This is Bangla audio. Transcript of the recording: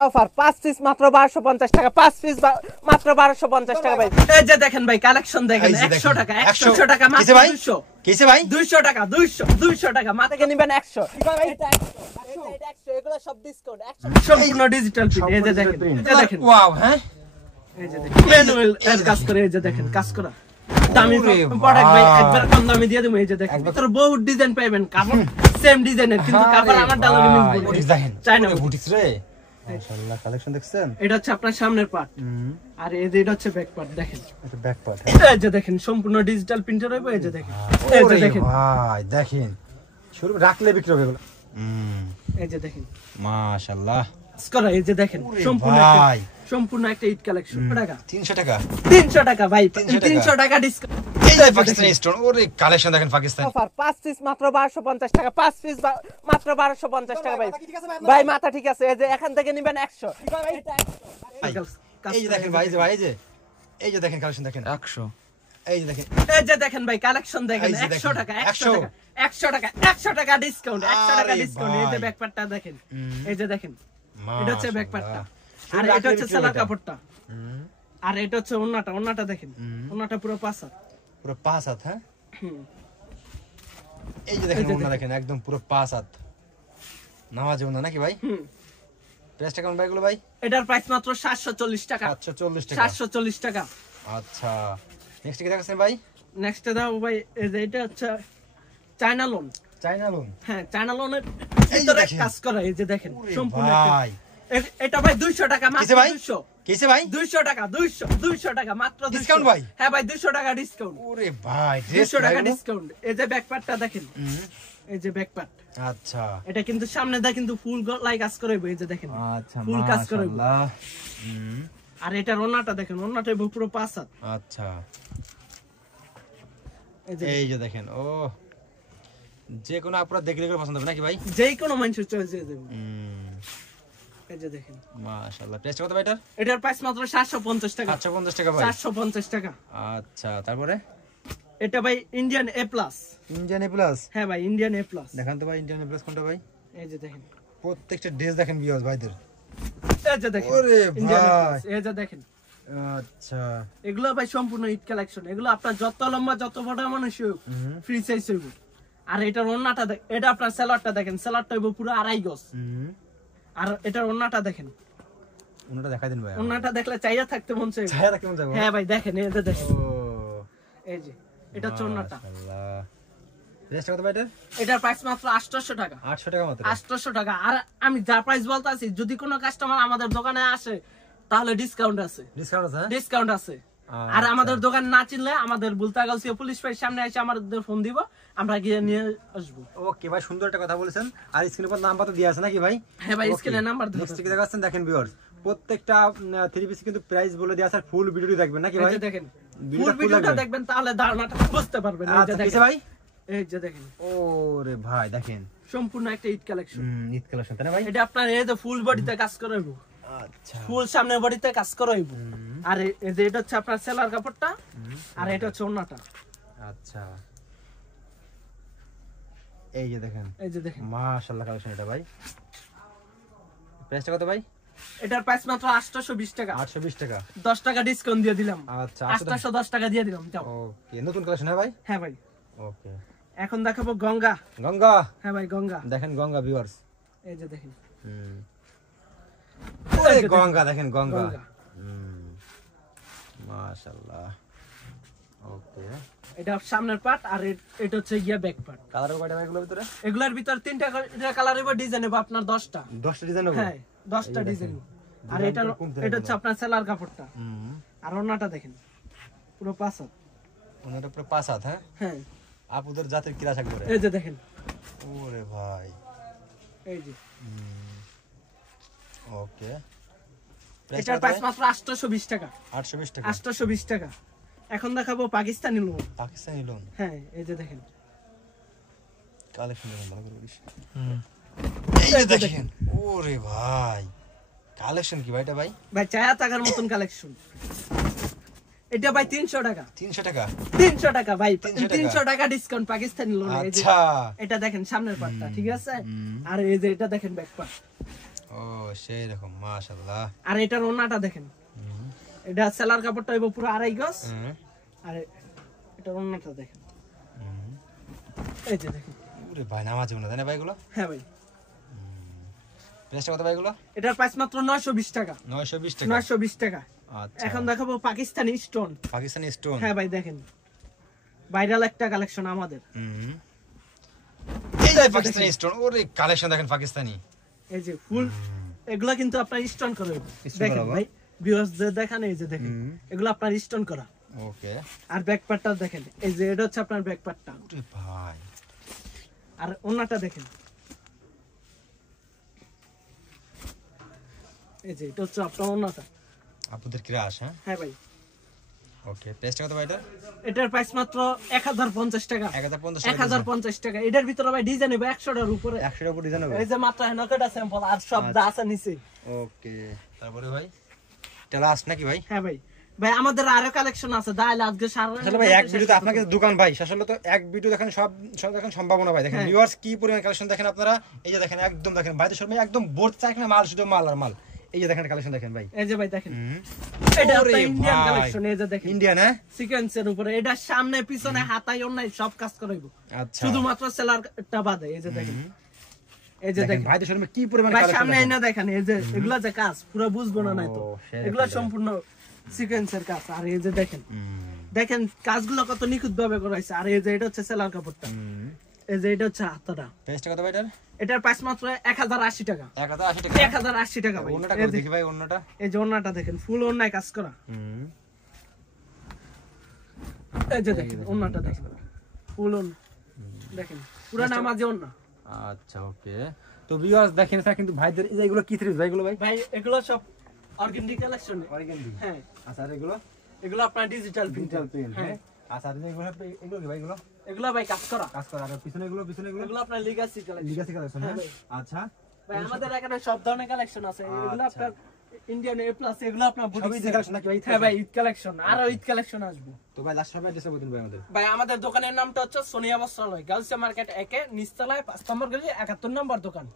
অফার 5 পিস মাত্র 1250 টাকা 5 পিস মাত্র 1250 টাকা ভাই। এই যে দেখেন ভাই কালেকশন দেখেন 100 টাকা 100 টাকা মাত্র 200 কিসে ভাই 200 টাকা 200 টাকা মাত্র নেবেন 100 এটা 100 এগুলো সব ডিসকাউন্ট 100 সম্পূর্ণ ডিজিটাল প্রিন্ট। এই যে দেখেন দেখেন ওয়াও হ্যাঁ এই যে দেখেন ম্যানুয়াল এর কাজ করে এই যে দেখেন কাজ করা দামি প্রোডাক্ট ভাই একবার কম দামে দিয়ে দেবো। এই যে দেখেন তোর বহুত ডিজাইন পাবেন কাপড় সেম ডিজাইনের কিন্তু কাপড় আমার ডালারে মিলবে ডিজাইন চাইনা বুটিক্স রে মাশাআল্লাহ কালেকশন দেখছেন। এটা হচ্ছে আপনার সামনের পার্ট আর এই যে এটা হচ্ছে ব্যাক পার্ট দেখেন এটা ব্যাক পার্ট এই যে দেখেন সম্পূর্ণ ডিজিটাল প্রিন্টার হবে। এই যে দেখেন এই যে দেখেন ভাই দেখেন শুরু রাখলে বিক্রি হবে এগুলো। এই যে দেখেন মাশাআল্লাহ স্করা এই যে দেখেন সম্পূর্ণ একটা ঈদ কালেকশন টাকা 300 টাকা 300 টাকা ভাই 300 টাকা ডিসকাউন্ট। এই যে পাকিস্তানি স্টোন ওরে কালেকশন দেখেন পাকিস্তান অফার 5 পিস মাত্র 1250 টাকা 5 পিস মাত্র 1250 টাকা ভাই। ভাই মাথা ঠিক আছে এই যে এখান থেকে নেবেন 100 এই যে দেখেন ভাই এই যে দেখেন কালেকশন দেখেন 100 এই যে দেখেন ভাই কালেকশন দেখেন 100 টাকা 100 টাকা 100 টাকা ডিসকাউন্ট 100 টাকা ডিসকাউন্ট। এই যে ব্যাকপার্টটা দেখেন এই যে দেখেন এটা হচ্ছে ব্যাকপার্টটা আর এটা হচ্ছে সালোয়ার কাপড়টা আর এটা হচ্ছে ওন্নাটা দেখেন ওন্নাটা পুরো পাঁচ হাত হ্যাঁ। এই যে দেখেন ওন্না দেখেন একদম পুরো 5 হাত নামাজ ওন্না নাকি ভাই। প্রাইসটা কেমন ভাই এগুলো ভাই? এটার প্রাইস মাত্র 740 টাকা 740 টাকা। আচ্ছা নেক্সট কি দেখাচ্ছেন ভাই? নেক্সটে দাও ভাই এই যে এটা হচ্ছে চায়না লোন হ্যাঁ চায়না লোনের ভিতরে কাজ করা এই যে দেখেন সম্পূর্ণ ভাই এটা ভাই 200 টাকা মাত্র 200 কিসে ভাই 200 টাকা 200 টাকা মাত্র ডিসকাউন্ট ভাই। হ্যাঁ ভাই 200 টাকা ডিসকাউন্ট। ওরে ভাই 200 টাকা ডিসকাউন্ট। এই যে ব্যাকপার্টটা দেখেন এই যে ব্যাকপার্ট আচ্ছা এটা কিন্তু সামনে দা কিন্তু ফুল গলায় কাজ করে এই যে দেখেন আচ্ছা ফুল কাজ করে মাশাআল্লাহ। আর এটার ওন্নাটা দেখেন ওন্নাটা পুরো পাঁচ হাত আচ্ছা এই যে দেখেন ও যে কোনো আপনারা দেখলে পছন্দ হবে নাকি ভাই? যে কোনো মানুষের চয়েস হয়ে যাবে। এই যে দেখেন মাশাআল্লাহ প্রাইস কত ভাই এটার? এটার প্রাইস মাত্র 750 টাকা 750 টাকা ভাই 750 টাকা। আচ্ছা তারপরে এটা ভাই ইন্ডিয়ান এ প্লাস হ্যাঁ ভাই ইন্ডিয়ান এ প্লাস দেখান তো ভাই ইন্ডিয়ান এ প্লাস কোনটা ভাই? এই যে দেখেন প্রত্যেকটা ড্রেস দেখেন ভিউয়ার্স ভাইদের এই যে দেখেন ওরে ভাই এই যে দেখেন আচ্ছা এগুলো ভাই সম্পূর্ণ ঈদ কালেকশন এগুলো আপনার যত লম্বা যত বড় মানুষ হোক ফ্রি সাইজ হইব। আর এটার ওন্নাটা এটা আপনার সেলারটা দেখেন সেলারটা হইব পুরো 2.5 গজ আর এটার ওন্নাটা দেখেন ওন্নাটা দেখাই দেন ভাই ওন্নাটা দেখলে চাইয়া থাকতে মন চাই হ্যাঁ ভাই দেখেন এই যে দেখেন এই যে এটা হচ্ছে ওন্নাটা মাশাআল্লাহ প্রাইসটা কত ভাই এটার? এটার প্রাইস মাত্র 800 টাকা 800 টাকা মাত্র 800 টাকা। আর আমি যা প্রাইস বলতাছি যদি কোনো কাস্টমার আমাদের দোকানে আসে তাহলে ডিসকাউন্ট আছে আর আমাদের দোকান না চিনলে আমাদের বুলতাগাউসিয়া পুলিশ ফাঁড়ির সামনে এসে আমাদের ফোন দিব আমরা গিয়ে নিয়ে আসবো। ওকে ভাই সুন্দর একটা কথা বলেছেন। আর স্ক্রিনের উপর নাম্বার তো দেয়া আছে নাকি ভাই? হ্যাঁ ভাই স্ক্রিনে নাম্বার দেওয়া আছে। দেখাচ্ছেন দেখেন ভিউয়ার্স প্রত্যেকটা 3 পিস কিন্তু প্রাইস বলে দেয়া আছে আর ফুল ভিডিওটি দেখবেন নাকি ভাই? দেখেন ফুল ভিডিওটা দেখবেন তাহলে ধারণাটা বুঝতে পারবেন। এই যে দেখেন ভাই এই যে দেখেন ওরে ভাই দেখেন সম্পূর্ণ একটা ঈদ কালেকশন তাই না ভাই? এটা আপনার এই যে ফুল বডিতে কাজ করাইবো আচ্ছা ফুল সামনের বডিতে কাজ করাইবো আর এই যে এটা হচ্ছে আপনার সেলার কাপড়টা আর এটা হচ্ছে ওন্নাটা আচ্ছা এই যে দেখেন মাশাআল্লাহ কালেকশন এটা ভাই। প্রাইসটা কত ভাই? এটার প্রাইস মাত্র 820 টাকা 820 টাকা 10 টাকা ডিসকাউন্ট দিয়ে দিলাম। আচ্ছা 810 টাকা দিয়ে দিলাম যাও। ওকে নতুন কালেকশন হ্যাঁ ভাই? হ্যাঁ ভাই ওকে এখন দেখাবো গঙ্গা হ্যাঁ ভাই গঙ্গা দেখেন গঙ্গা ভিউয়ার্স এই যে দেখেন ওরে গঙ্গা দেখেন গঙ্গা মাশাআল্লাহ। ওকে এটা সামনের পার্ট আর এটা হচ্ছে গিয়া ব্যাক পার্ট। কালার কয়টা ভাই এগুলোর ভিতর তিনটা কালার হবে ডিজাইন হবে আপনার 10টা ডিজাইন হবে হ্যাঁ 10টা ডিজাইন। আর এটা হচ্ছে আপনার সেলার কাপড়টা আর ওন্নাটা দেখেন পুরো পাঁচ হাত ওন্নাটা পুরো 5 হাত হ্যাঁ হ্যাঁ আপুদের জাতের কি আশা করে এই যে দেখেন ওরে ভাই এই যে ওকে এটার প্রাইস মাত্র 820 টাকা 820 টাকা। এখন দেখাবো পাকিস্তানি লোন হ্যাঁ এই যে দেখেন কালেকশন ভালো করে দিস এই যে দেখেন ওরে ভাই কালেকশন কি ভাইটা ভাই চায়া থাকার মতন কালেকশন। এটা ভাই 300 টাকা 300 টাকা ভাই 300 টাকা ডিসকাউন্ট পাকিস্তানি লোন। আচ্ছা এটা দেখেন সামনের পার্টটা ঠিক আছে আর এই যে এটা দেখেন ব্যাক পার্ট ও সেই রকম মাশাআল্লাহ। আর এটার ওন্নাটা দেখেন, এটা সেলার কাপড়টা হইব পুরো 2.5 গজ। আর এটার ওন্নাটা দেখেন, এই যে দেখেন। ওরে ভাই নামাজ ওন্না তাই না ভাই এগুলো? হ্যাঁ ভাই। প্রাইসটা কত ভাই এগুলো? এটার প্রাইস মাত্র 920 টাকা। 920 টাকা। 920 টাকা। আচ্ছা, এখন দেখাবো পাকিস্তানি স্টোন। পাকিস্তানি স্টোন। হ্যাঁ ভাই দেখেন, ভাইরাল একটা কালেকশন আমাদের। এই যে পাকিস্তানি স্টোন, ওরে কালেকশন দেখেন পাকিস্তানি। এই যে ফুল, এগুলা কিন্তু আপনার স্টোন করা হবে। দেখেন ভাই, ভিউয়ার্সদের দেখান, এই যে দেখেন, এগুলো আপনার স্টোন করা। ওকে। আর ব্যাক পার্টটা দেখেন, এই যে এটা হচ্ছে আপনার ব্যাক পার্টটা। ওরে ভাই। আর ওন্নাটা দেখেন, এই যে এটা হচ্ছে আপনার ওন্নাটা। আপনাদের ক্রাশ। হ্যাঁ হ্যাঁ ভাই। ওকে, প্রাইসটা কত ভাই এটা? এটার প্রাইস মাত্র 1050 টাকা। 1050 1050 টাকা। এটার ভিতরে ভাই ডিজাইন হবে 100টার উপরে। 100 এর উপর ডিজাইন হবে। এই যে মাত্র হেনকটা স্যাম্পল, আর সব দা আছে নিচে। ওকে, তারপরে ভাই এটা লাস্ট নাকি ভাই? হ্যাঁ ভাই। ভাই আমাদের আরো কালেকশন আছে, দাইলে আজকে সারা আসলে ভাই এক ভিডিওতে আপনাকে দোকান ভাই আসলে তো এক ভিডিও দেখেন সব দেখেন সম্ভব না ভাই। দেখেন ভিউয়ার্স কি পরিমাণ কালেকশন দেখেন আপনারা। এই যে দেখেন একদম দেখেন ভাইদের শোরুমে একদম বোর্ড চাই না, মাল শুধু মাল আর মাল। এই যে দেখেন কালেকশন দেখেন ভাই, এই যে ভাই দেখেন, এটা একটা ইন্ডিয়ান কালেকশন। এই যে দেখেন ইন্ডিয়ান। হ্যাঁ, সিকোয়েন্সের উপরে, এটা সামনে পিছনে হাতায় অন্যায় সব কাজ করাইবো। আচ্ছা, শুধুমাত্র সেলারটা বাদে। এই যে দেখেন, এই যে দেখেন ভাইদের শোরুমে কি পরিমাণ ভাই কালেকশন সামনে এনে দেখেন, এই যে এগুলা যে কাজ পুরো বুঝবো না নাই তো, সেরকম এগুলা সম্পূর্ণ সিকোয়েন্সের কাজ। আর এই যে দেখেন, দেখেন কাজগুলো কত নিখুঁত ভাবে করাইছে। আর এই যে এটা হচ্ছে সেলার কাপড়টা, এই যে এটা হচ্ছে হাতাটা। প্রাইসটা কত ভাই এটার? এটার প্রাইস মাত্র 1080 টাকা। 1080 টাকা। 1080 টাকা ভাই। ওন্নাটা কত দেখি ভাই? ওন্নাটা এই যে ওন্নাটা দেখেন, ফুল ওন্নায় কাজ করা। এই যে দেখেন ওন্নাটা দেখেন, ফুল ওন্না দেখেন, পুরো নামাজে ওন্না। আচ্ছা, ওকে। তো ভিউয়ার্স দেখেন এটা কিন্তু ভাইদের এই যে এগুলো কি থ্রিস ভাই? এগুলো ভাই ভাই এগুলো সব অর্গানডি কালেকশন। অরিগেন্ডি। হ্যাঁ। আচ্ছা, আর এগুলো এগুলো আপনার ডিজিটাল প্রিন্ট। হ্যাঁ। আচ্ছা, আর এগুলো কি ভাই? এগুলো ভাই কাজ করা। কাজ করা। আর পিছনে এগুলো এগুলো আপনার লিগাসি কালেকশন। Legacy collection. হ্যাঁ, আচ্ছা ভাই আমাদের এখানে সব ধরনের কালেকশন আছে। এগুলো আপনার ইন্ডিয়ান এ প্লাস, এগুলো আপনার বুটিক কালেকশন নাকি ভাই? হ্যাঁ ভাই, ঈদ কালেকশন। আর ঈদ কালেকশন আসবে। তো ভাই লাস্ট হবে অ্যাড্রেসটা বলুন ভাই আমাদের। ভাই আমাদের দোকানের নামটা হচ্ছে সোনিয়া বস্ত্রালয়, গার্লস মার্কেট 1 এ নিচতলায় 5 নম্বর গলি 71 নম্বর দোকান।